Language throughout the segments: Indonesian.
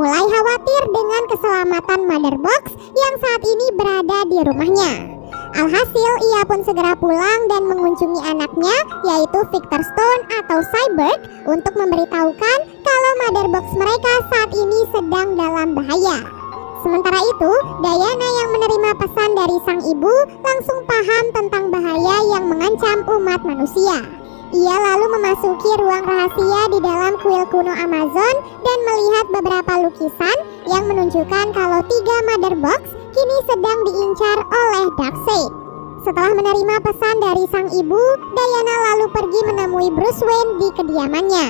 mulai khawatir dengan keselamatan Mother Box yang saat ini berada di rumahnya. Alhasil ia pun segera pulang dan mengunjungi anaknya, yaitu Victor Stone atau Cyborg, untuk memberitahukan kalau Mother Box mereka saat ini sedang dalam bahaya. Sementara itu, Diana yang menerima pesan dari sang ibu langsung paham tentang bahaya yang mengancam umat manusia. Ia lalu memasuki ruang rahasia di dalam kuil kuno Amazon dan melihat beberapa lukisan yang menunjukkan kalau 3 Mother Box kini sedang diincar oleh Darkseid. Setelah menerima pesan dari sang ibu, Diana lalu pergi menemui Bruce Wayne di kediamannya.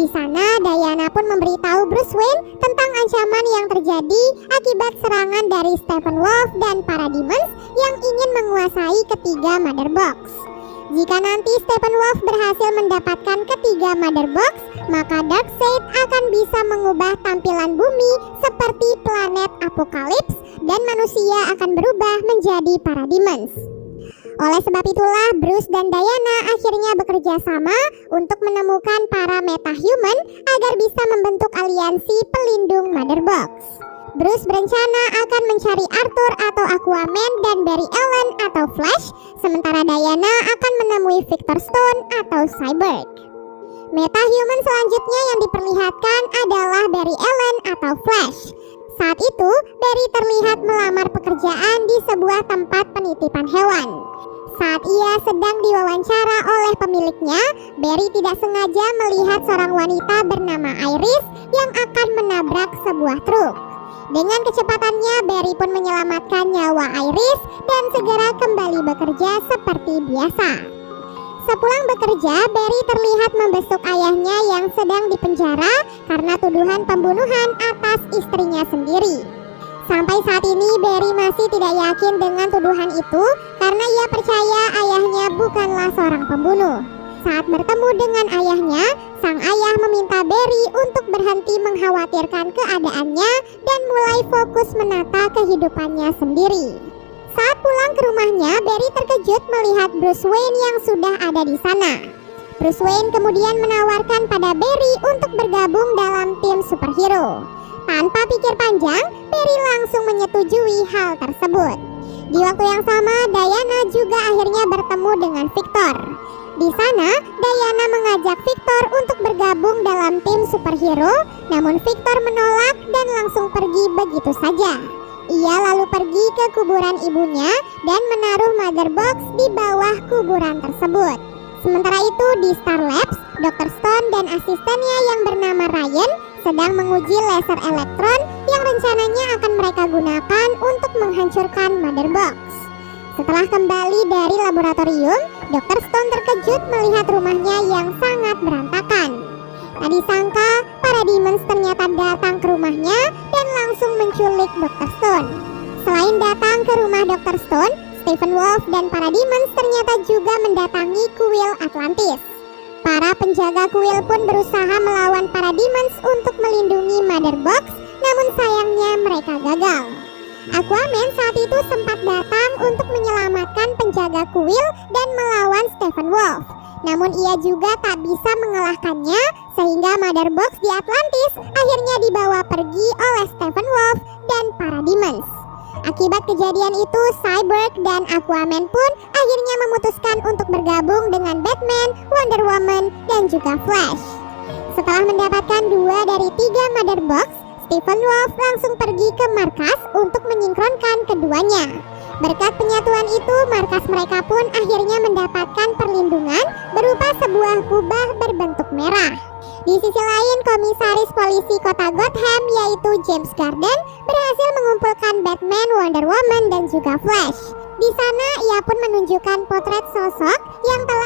Di sana, Diana pun memberitahu Bruce Wayne tentang ancaman yang terjadi akibat serangan dari Steppenwolf dan Parademons yang ingin menguasai ketiga Mother Box. Jika nanti Steppenwolf berhasil mendapatkan ketiga Mother Box, maka Darkseid akan bisa mengubah tampilan bumi seperti planet Apokalips dan manusia akan berubah menjadi Parademons. Oleh sebab itulah Bruce dan Diana akhirnya bekerja sama untuk menemukan para metahuman agar bisa membentuk aliansi pelindung Mother Box. Bruce berencana akan mencari Arthur atau Aquaman dan Barry Allen atau Flash, sementara Diana akan menemui Victor Stone atau Cyborg. Metahuman selanjutnya yang diperlihatkan adalah Barry Allen atau Flash. Saat itu, Barry terlihat melamar pekerjaan di sebuah tempat penitipan hewan. Saat ia sedang diwawancara oleh pemiliknya, Barry tidak sengaja melihat seorang wanita bernama Iris yang akan menabrak sebuah truk. Dengan kecepatannya, Barry pun menyelamatkan nyawa Iris dan segera kembali bekerja seperti biasa. Sepulang bekerja, Barry terlihat membesuk ayahnya yang sedang dipenjara karena tuduhan pembunuhan atas istrinya sendiri. Sampai saat ini Barry masih tidak yakin dengan tuduhan itu karena ia percaya ayahnya bukanlah seorang pembunuh. Saat bertemu dengan ayahnya, sang ayah meminta Barry untuk berhenti mengkhawatirkan keadaannya dan mulai fokus menata kehidupannya sendiri. Saat pulang ke rumahnya, Barry terkejut melihat Bruce Wayne yang sudah ada di sana. Bruce Wayne kemudian menawarkan pada Barry untuk bergabung dalam tim superhero. Tanpa pikir panjang, Barry langsung menyetujui hal tersebut. Di waktu yang sama, Diana juga akhirnya bertemu dengan Victor. Di sana, Diana mengajak Victor untuk bergabung dalam tim superhero, namun Victor menolak dan langsung pergi begitu saja. Ia lalu pergi ke kuburan ibunya dan menaruh Mother Box di bawah kuburan tersebut. Sementara itu di Star Labs, Dr. Stone dan asistennya yang bernama Ryan sedang menguji laser elektron yang rencananya akan mereka gunakan untuk menghancurkan Mother Box. Setelah kembali dari laboratorium, Dr. Stone terkejut melihat rumahnya yang sangat berantakan. Tak disangka, Parademons ternyata datang ke rumahnya dan langsung menculik Dr. Stone. Selain datang ke rumah Dr. Stone, Steppenwolf dan Parademons ternyata juga mendatangi kuil Atlantis. Para penjaga kuil pun berusaha melawan Parademons untuk melindungi Mother Box, namun sayangnya mereka gagal. Aquaman saat itu sempat datang untuk menyelamatkan penjaga kuil dan melawan Steppenwolf. Namun ia juga tak bisa mengalahkannya sehingga Mother Box di Atlantis akhirnya dibawa pergi oleh Steppenwolf dan Parademons. Akibat kejadian itu, Cyborg dan Aquaman pun akhirnya memutuskan untuk bergabung dengan Batman, Wonder Woman, dan juga Flash. Setelah mendapatkan 2 dari 3 Mother Box, Steppenwolf langsung pergi ke markas untuk menyingkronkan keduanya. Berkat penyatuan itu, markas mereka pun akhirnya mendapatkan perlindungan berupa sebuah kubah berbentuk merah. Di sisi lain, komisaris polisi kota Gotham yaitu James Garden berhasil mengumpulkan Batman, Wonder Woman, dan juga Flash. Di sana ia pun menunjukkan potret sosok yang telah